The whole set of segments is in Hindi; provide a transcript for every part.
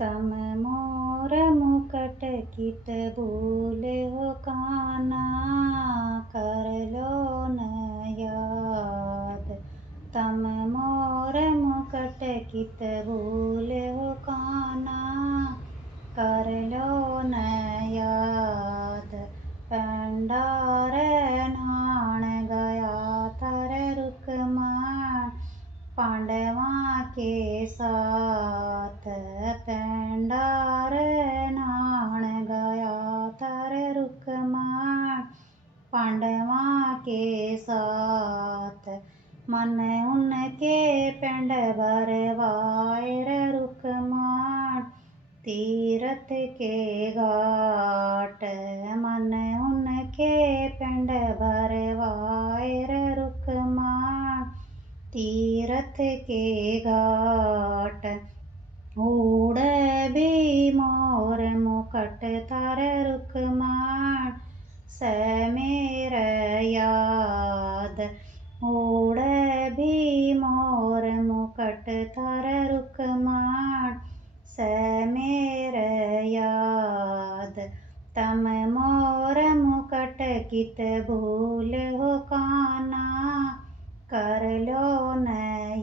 तम मोर मुकट कित भूले हो काना, कर लो न याद। तम मोर मुकट कित भूले हो काना, कर लो न याद। पंडार नाण गया थर रुकमान, पांडवा के साथ। पंडार नाण गया थर रुकमान, पांडवा के साथ। मन उनके पिंड भरवाए रुकमान, तीरथ के घाट। मन उनके पिंड भरवाए रुकमान, तीरथ के घाट। उड़ भी मोर मुकट थर रुकमान, समेर याद। उड़ भी मोर मुकट थर रुकमान, समेर याद। तम मोर मुकट कित भूल हो काना, कर लो न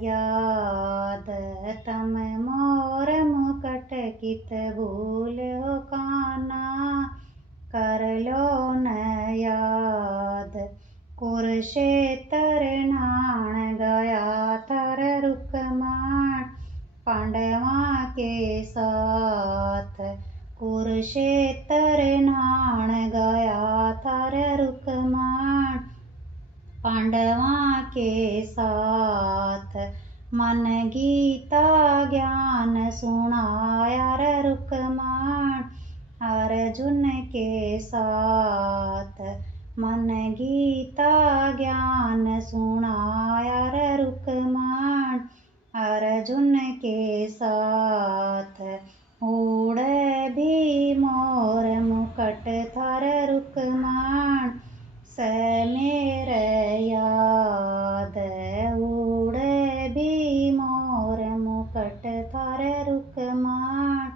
याद। तम मोर मुकट कित भूल हो काना, कर लो न याद। कुरुक्षेत्र नाण गया थर रुकमान, पांडवा के साथ। कुरुक्षेत्र नाण गया थर रुकमान, पांडवा के साथ। मन गीता ज्ञान सुनाया रुकमान, अर्जुन के साथ। मन गीता ज्ञान सुनाया रुकमान, अर्जुन के साथ। उड़ भी मोर मुकट थर रुकमान, समेर याद। उड़ भी मोर मुकट थर रुकमान,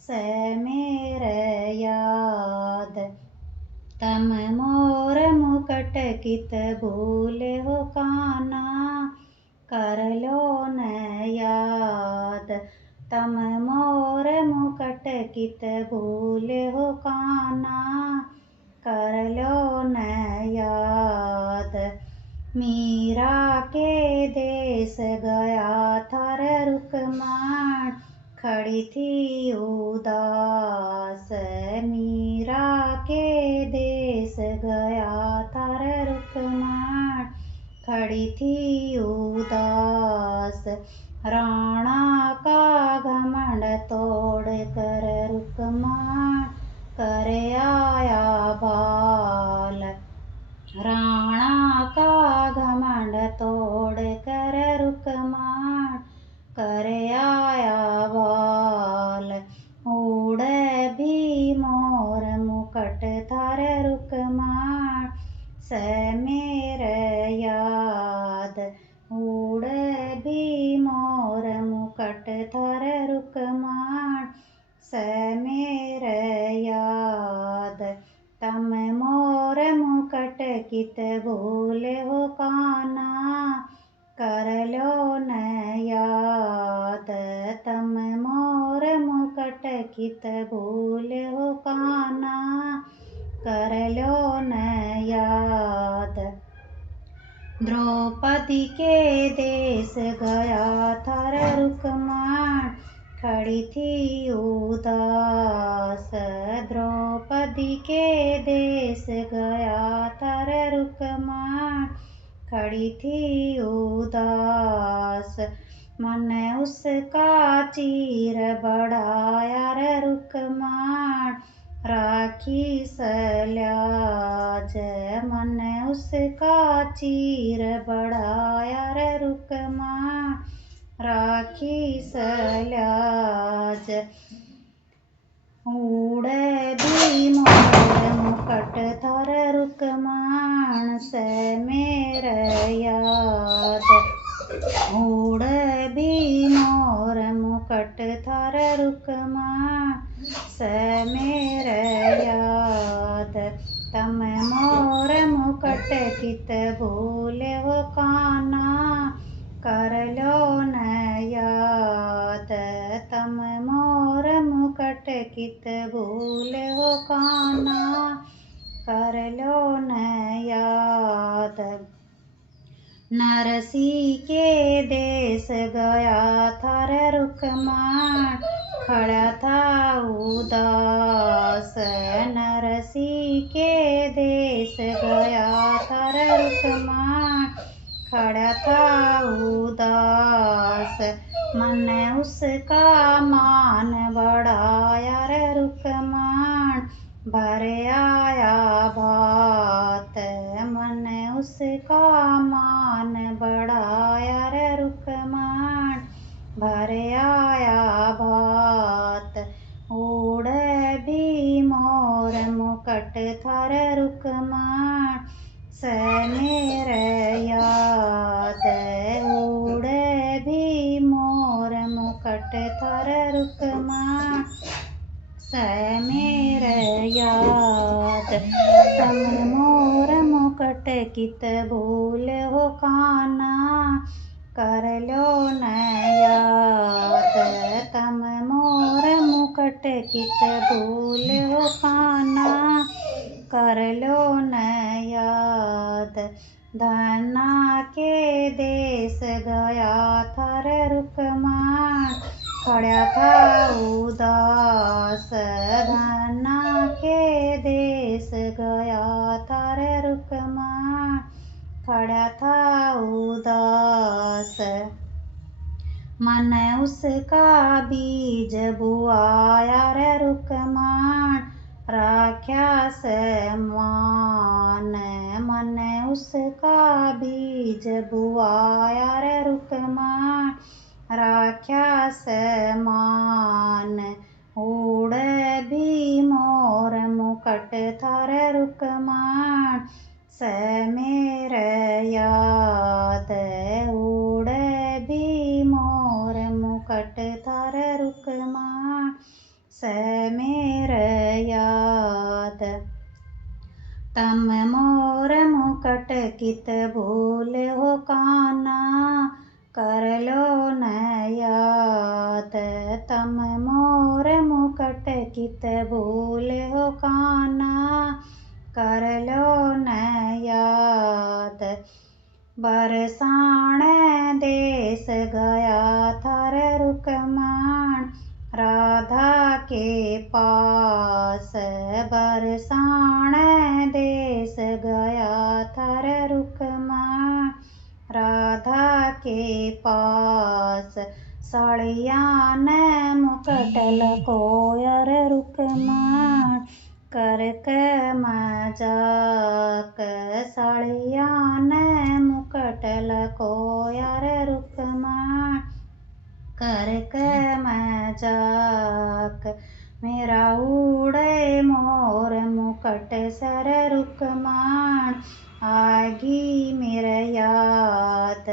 समेर याद। तम मोर मुकट कित भूल हो काना, कर लो न याद। तम मोर मुकट कित भूल हो काना, कर लो न याद। मीरा के देश गया थर रुकमान, खड़ी थी उदास। मीरा के देश गया थर रुकमान, खड़ी थी उदास। राणा का घमंड तोड़ कर रुकमान, कर आया बाल। राणा का घमंड तोड़ कर रुकमान, कर आया बाल। उड़ भी मोर मुकट थर रुकमान, समेर याद। उड़ भी मोर मुकट थर रुकमान, समेर याद। तम मोर मुकट कित भूल हो काना, कर लो न याद। तम मोर मुकट कित भूल हो काना, कर लो न याद। द्रौपदी के देश गया थर रुकमान, खड़ी थी उदास। द्रौपदी के देश गया थर रुकमान, खड़ी थी उदास। मन उसका चीर बढ़ाया रुकमान, राखी सल्याज। मन उसका चीर बढ़ाया रुकमान, राखी सल्याज। उड़ भी मोर मुकट थर रुकमान, समेर याद। उड़ भी मोर मुकट थार रुकमाण से मेरे याद। तम मोर मुकट कित भूले हो कान्हा कर लो न याद। तम मोर मुकट कित भूले हो कान्हा कर लो न याद। नरसी के देश गया थार रुकमाण खड़ा था उदास। नरसी के देश गया थार रुकमाण खड़ा था उदास। मन उसका मान बढ़ाया रे रुकमाण भर आया भात। मन उसका मान बढ़ाया रे रुकमाण भर आया भात। उड़े भी मोर मुकट थार रुकमाण से मेरे याद। उड़े भी मोर मुकट थार रुकमाण से मेरे याद। तम मोर मुकट कित भूल हो कान्हा कर लो न याद। तम मोर मुकट कित भूल हो कान्हा कर लो न याद। धना के देश गया थार रुकमाण खड़ा था उदास। धना के देश गया थार रुकमाण खड़ा था उदास। मन उसका बीज बुआया रे रुकमाण राख्या से मान। मन उसका बीज बुआया रे रुकमाण राख्या से मान। उड़े भी मोर मुकट थार रुकमाण से मेरे याद। उड़े भी मोर मुकट थार रुकमाण से मेरे याद। तम मोर मुकट कित भूल हो कान्हा कर लो न याद। तम मोर मुकट कित भूल हो कान्हा कर लो न याद। बरसाण देश गया थार रुकमाण राधा के पास। बरसाण देश गया थार रुकमाण राधा के पास। साड़ियान मुकट लकोया रे रुकमाण कर के मजाक। साड़ियान मुकट लकोया रे रुकमाण कर के मजाक। मेरा उड़े मोर मुकट सर रुकमाण आगी मेरे याद।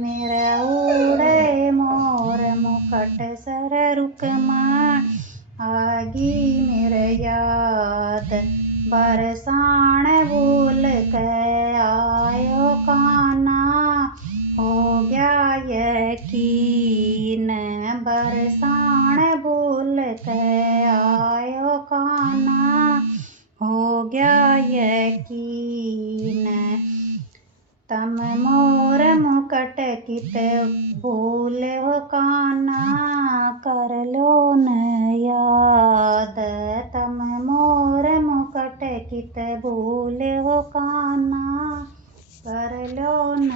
मेरा उड़े मोर मुकट सर रुकमाण आगी मेरे याद। बरसाण भूल के आयो कान्हा हो गया यकीन। बरसाण भूल के आयो कान्हा हो गया यकीन। तम मोर मुकट कित भूल हो कान्हा कर लो न याद। तम मोर मुकट कित भूल हो कान्हा कर लो न